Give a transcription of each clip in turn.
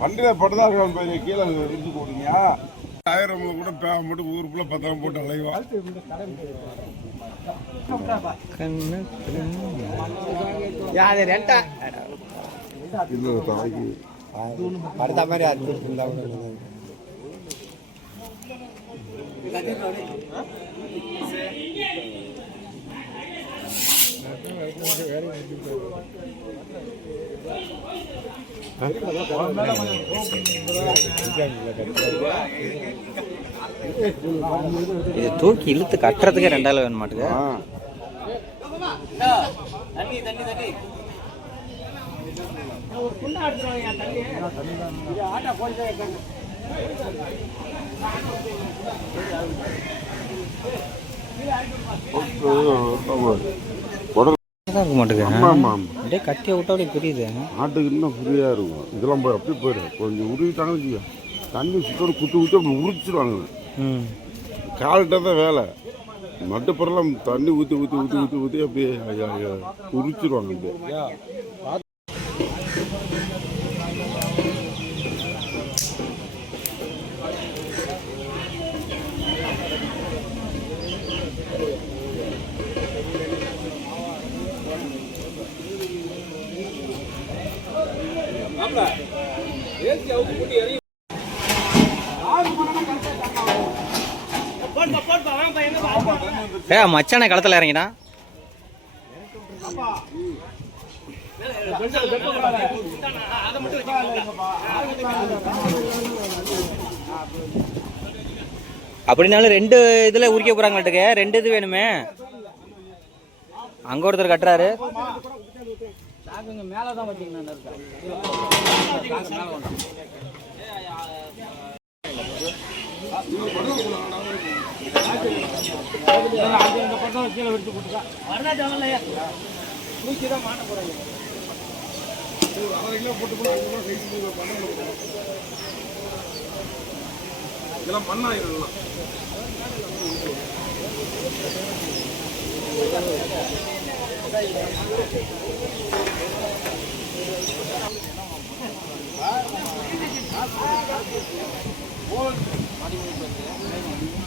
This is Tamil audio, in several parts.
வண்டியில் படுதார்கள் போய் கீழே இருந்து போடுங்க. ஆயிரம் கூட மட்டும் ஊருக்குள்ள 10 போட்டு அலைவா. அடுத்த மாதிரி அது இது தூக்கி இழுத்து கட்டுறதுக்கே 2000 வேணும் மாட்டுங்க. அப்படியே கட்டியை விட்டோட புரியுது. ஆட்டுக்கு இன்னும் ஃப்ரீயாக இருக்கும். இதெல்லாம் போய் அப்படியே போயிடும். கொஞ்சம் உருவிட்டாங்க தண்ணி சுத்தோடு குத்து அப்படி உரிச்சிடுவாங்க. கால்கிட்ட தான் வேலை. மட்டுப்பெல்லாம் தண்ணி ஊற்றி அப்படியே உரிச்சிடுவாங்க. அப்படியே மச்சான களத்துல இறங்கினா அப்படின்னாலும் 2 இதுல உரிக்க போறாங்கட்டுக்கு. 2 இது வேணுமே. அங்க ஒருத்தர் கட்டுறாரு. மேலதான் வச்சீங்கன்னா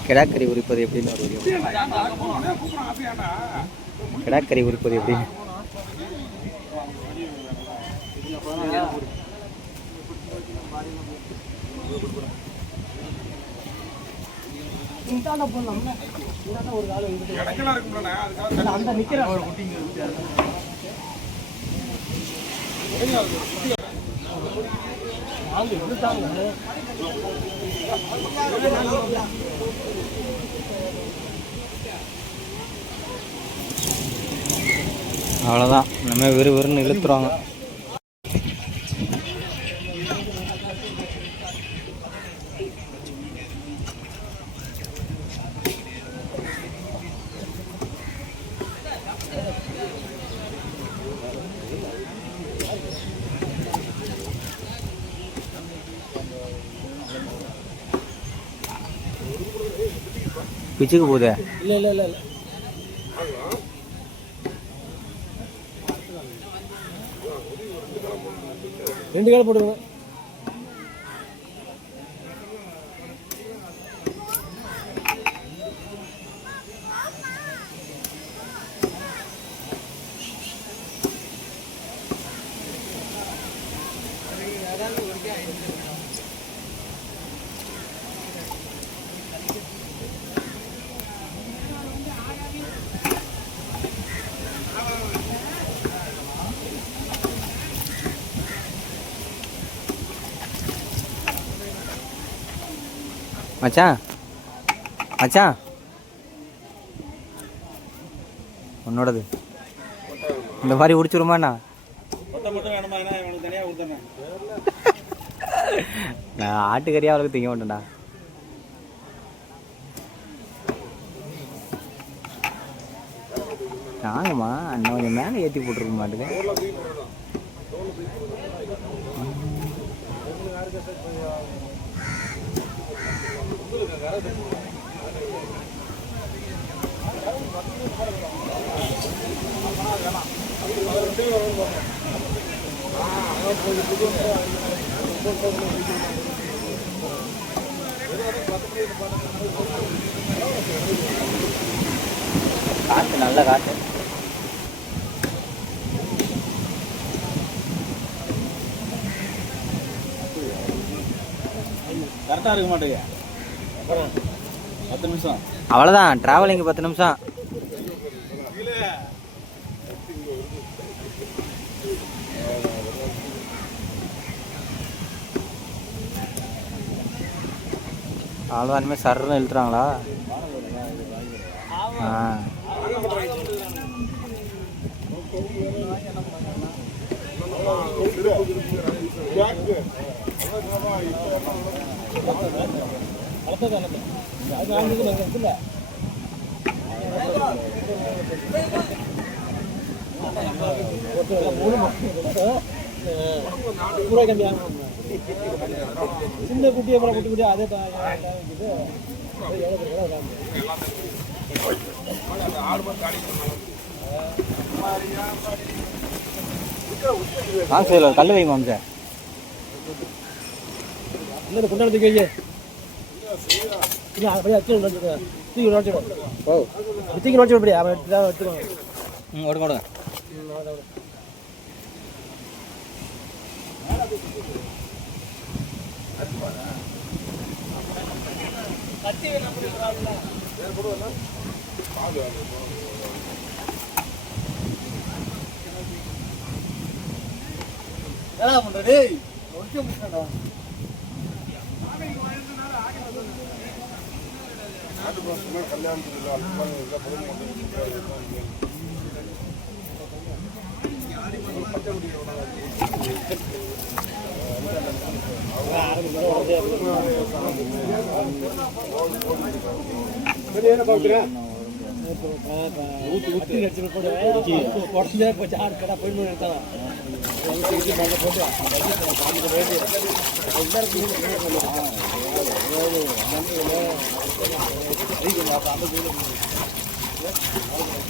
கிடாக்கறி உரிப்பது எப்படின்னு ஒரு வீடியோ. கிடாக்கறி உரிப்பது எப்படின்னு அந்த நிக்கிற அவ்வளோதான். நம்ம விறுவிறுன்னு இழுத்துருவாங்க. பிச்சுக்கு போகுதே. இல்லை 2 கால் போடுங்க. மச்சான் மச்சான் உன்னோடது இந்த மாதிரி உடிச்சிருமாண்ணா? நான் ஆட்டுக்கறியா அவளுக்கு திங்க மாட்டேன்டா. நாங்கம்மா அண்ணன் கொஞ்சம் மேலே ஏற்றி போட்டுருக்க மாட்டேங்க. காற்று நல்ல காற்று. கரெக்டாக இருக்க மாட்டேங்க. 10 நிமிஷம் அவ்வளோதான் ட்ராவலிங்கு 10 நிமிஷம். அவ்வளோதான். இனிமேல் சர்ன்னு இழுத்துறாங்களா? ஆ சின்ன குட்டியை குட்டி குட்டி அதே கல் வைங்க மாம்ச. இல்லை கொண்டாந்து தூக்கி அப்படியே தூக்கி நோச்சிடும். ஓ தூக்கி நோச்சிடும். அப்படியே அவன் எடுத்துக்கோங்க. ஓடுங்க ஓடுங்க. என்ன பண்றது?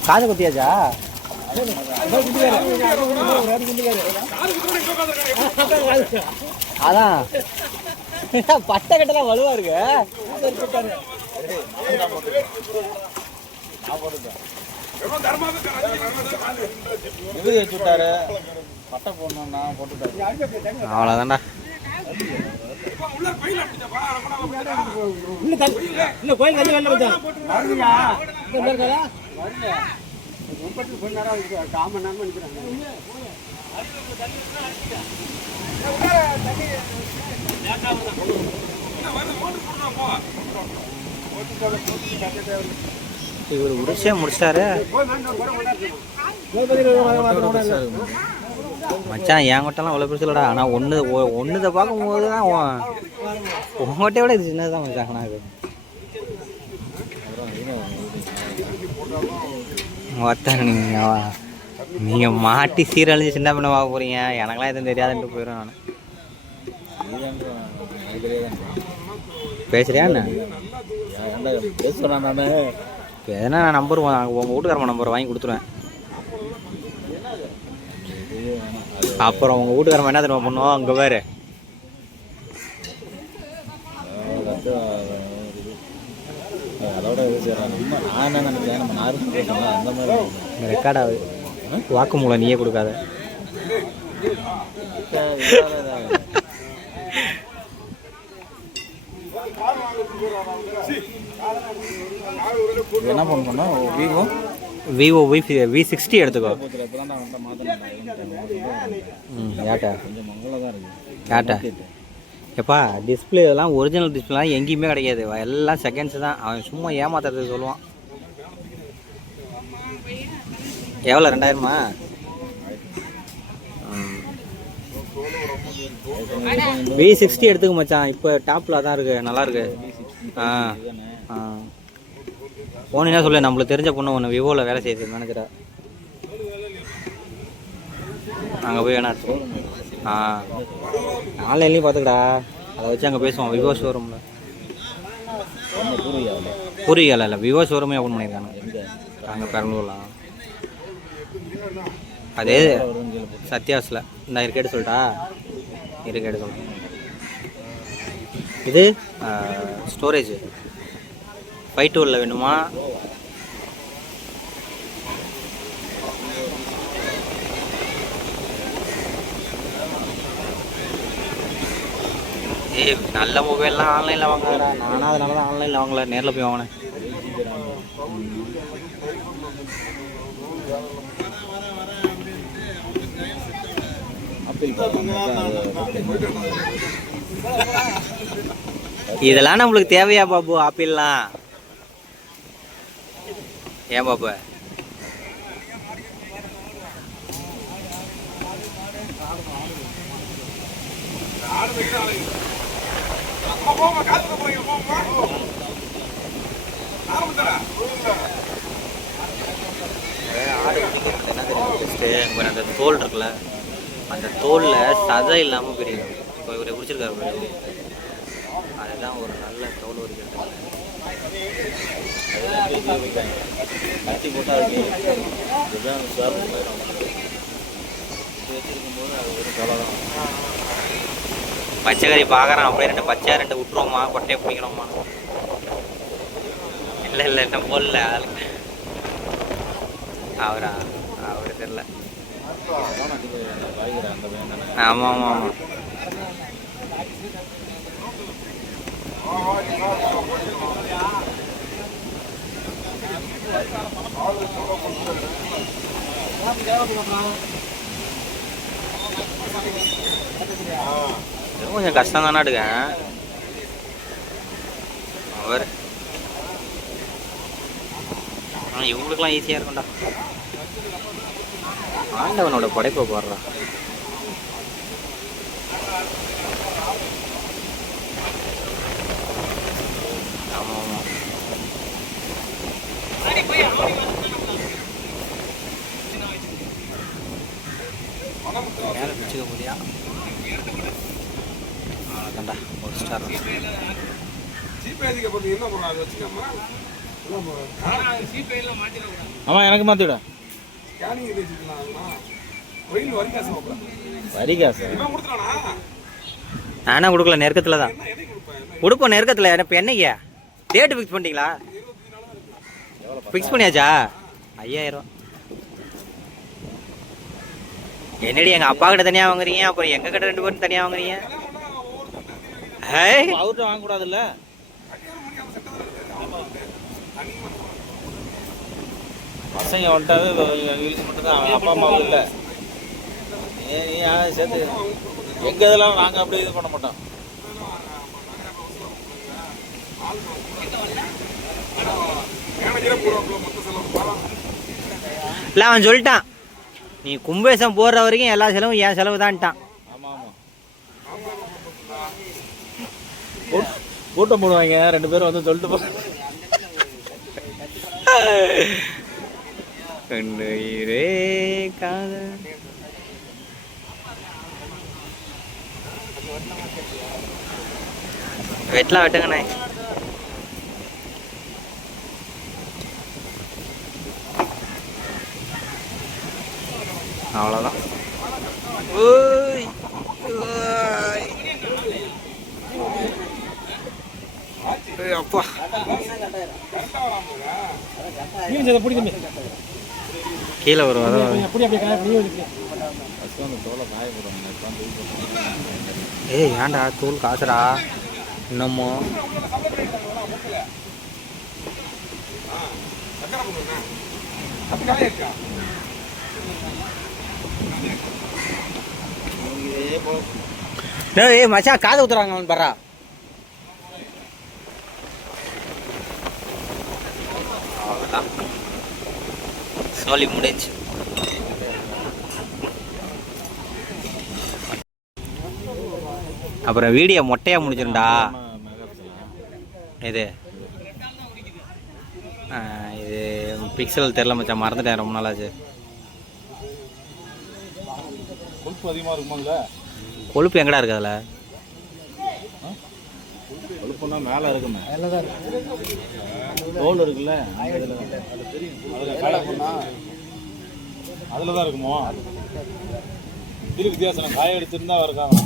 காது குத்தியாச்சா? அதான் பட்டை கட்டெல்லாம் வலுவா இருக்கு. பட்டை போடணும்னா போட்டுட்டாரு. அவ்வளோதான்டா. இல்ல கோயில் கல்வி வரல கொஞ்சம் இவர் உரிச்சே முடிச்சிட்டாரு மச்சான். என் கொட்டெல்லாம் அவ்வளோ பெருசு இல்லடா. ஆனால் ஒன்றுதை பார்க்கும்போது தான் உங்கள்கிட்ட விட இது சின்னது தான் மச்சான். ஆனால் நீங்கள் மாட்டி சீரழிஞ்சு சின்ன பண்ண பார்க்க போகிறீங்க. எனக்கெல்லாம் எதுவும் தெரியாதுன்ட்டு போயிடும். நான் பேசுறியா என்ன? பேசுறேன் நான். எதனா நான் நம்பர் உங்கள் வீட்டுக்காரம்மா நம்பர் வாங்கி கொடுத்துருவேன். அப்புறம் உங்கள் வீட்டுக்காரம்மா என்ன தெரியுமா பண்ணுவோம்? அங்கே வேறு அதோட நான் என்ன நினைச்சேன், நம்ம நார்மல் அந்த மாதிரி ரெக்கார்ட் ஆகுது. வாக்குமூலம் நீயே கொடுக்காத. என்ன பண்ணணும்னா விவோ V60 எடுத்துக்கோ. ஏட்டா கொஞ்சம் மங்களம் தான் இருக்கு. ஏட்டா எப்பா டிஸ்பிளே இதெல்லாம் ஒரிஜினல் டிஸ்பிளேலாம் எங்கேயுமே கிடைக்காது. எல்லாம் செகண்ட்ஸ் தான். அவன் சும்மா ஏமாத்துறது சொல்லுவான். எவ்வளோ 2000மா? V60 எடுத்துக்க மச்சான். இப்போ டாப்பில் தான் இருக்குது, நல்லா இருக்கு. ஆ ஆ போனீங்கன்னா சொல்லு, நம்மளுக்கு தெரிஞ்ச பொண்ணு ஒன்று விவோவில் வேலை செய்யுது மேனேஜரா. அங்கே போய் வேணா எடுத்து. ஆ ஆன்லைன்லேயும் பார்த்துக்கடா. அதை வச்சு அங்கே பேசுவோம். விவோ ஷோரூமில் பூர்விகாவில் இல்லை, விவோ ஷோரூமே ஓப்பன் பண்ணியிருக்காங்க அங்கே பெரம்பலூர்லாம். அதே சத்யாஸில் இந்த கேட்டு சொல்லிட்டா. கேட்டு சொல்கிறேன். இது ஸ்டோரேஜ் 512 வேணுமா? நல்ல மொபைல்லாம் ஆன்லைனில் வாங்குறா. நானும் அதனால தான் ஆன்லைனில் வாங்கல, நேரில் போய் வாங்கினேன். இதெல்லாம் நம்மளுக்கு தேவையா பாபு? ஆப்பிள்லாம் ஏன் பாபு? அந்த தோல் இருக்குல்ல, அந்த தோலில் சதை இல்லாமல் பிரியும். இப்போ இவரை பிடிச்சிருக்காரு, அதுதான் ஒரு நல்ல தோல் உரிக்கிறது. கத்தி போட்டால் இதுதான் வச்சுருக்கும்போது அது ஒரு தலை தான். பச்சைக்கறி பார்க்குறான், அப்படியே 2 பச்சையாக 2 விட்டுருவோமா, கொட்டையை பிடிக்கிறோமா? இல்லை என்ன போடல அவரா? அவரு தெரியல. ஆமாம். கொஞ்சம் கஷ்டம் தானே எடுக்க அவர். இவங்களுக்குலாம் ஈஸியாக இருக்கும்டா. ஆண்டவனோட படைப்பை போடுறான். ஆமாம். மேலே பிடிச்சிக்க முடியா? அவ்வளோதான்டா, ஒரு ஸ்டார். ஆமாம், எனக்கு மாற்றிவிட. வரி காசு நானா கொடுக்கல, நெருக்கத்தில் தான் கொடுப்போம். நெருக்கத்தில் இப்போ என்னைக்கு டேட்டு ஃபிக்ஸ் பண்ணிட்டீங்களா? ஃபிக்ஸ் பண்ணியாச்சா? 5000. என்னடி எங்கள் அப்பா கிட்ட தனியாக வாங்குறீங்க, அப்புறம் எங்கள் கிட்ட 2 பேரும் தனியாக வாங்குறீங்க? அவர்கிட்ட வாங்கக்கூடாதுல்ல. பசங்க வந்துட்டாது வீட்டுக்கு மட்டும்தான், அப்பா அம்மாவும் இல்லை. சேர்த்து எங்கள் இதெல்லாம் நாங்கள் அப்படி இது பண்ண மாட்டோம். இல்லை, அவன் சொல்லிட்டான், நீ கும்பேசம் போடுற வரைக்கும் எல்லா செலவும் என் செலவு தான்ட்டான். ஆமாம். கூட்டம் போடுவாங்க, 2 பேரும் வந்து சொல்லிட்டு போகிறாங்க. வெட்டலாம், வெட்டுங்கண்ணே. அவ்வளோதான். அப்பா கீழே வரும். ஏய் ஏன்டா தூள் காசுடா இன்னமும். ஏய் மச்சான், காதை ஊத்துறாங்க அவன் பர்றா. சொல்லி முடிஞ்சு. அப்புறம் வீடியோ மொட்டையா முடிச்சிருண்டா. இது இது பிக்சல் தெரியல மச்சான், மறந்துட்டேன், ரொம்ப நாளாச்சு. கொழுப்பு அதிகமாக இருக்குமாங்களா? கொழுப்பு எங்கடா இருக்கு அதில்? கொழுப்புனா மேலே இருக்குமே, தோல் இருக்குல்ல, அதில் தான் இருக்குமோ? இது வித்தியாசம். காய எடுத்துருந்தா இருக்காங்க.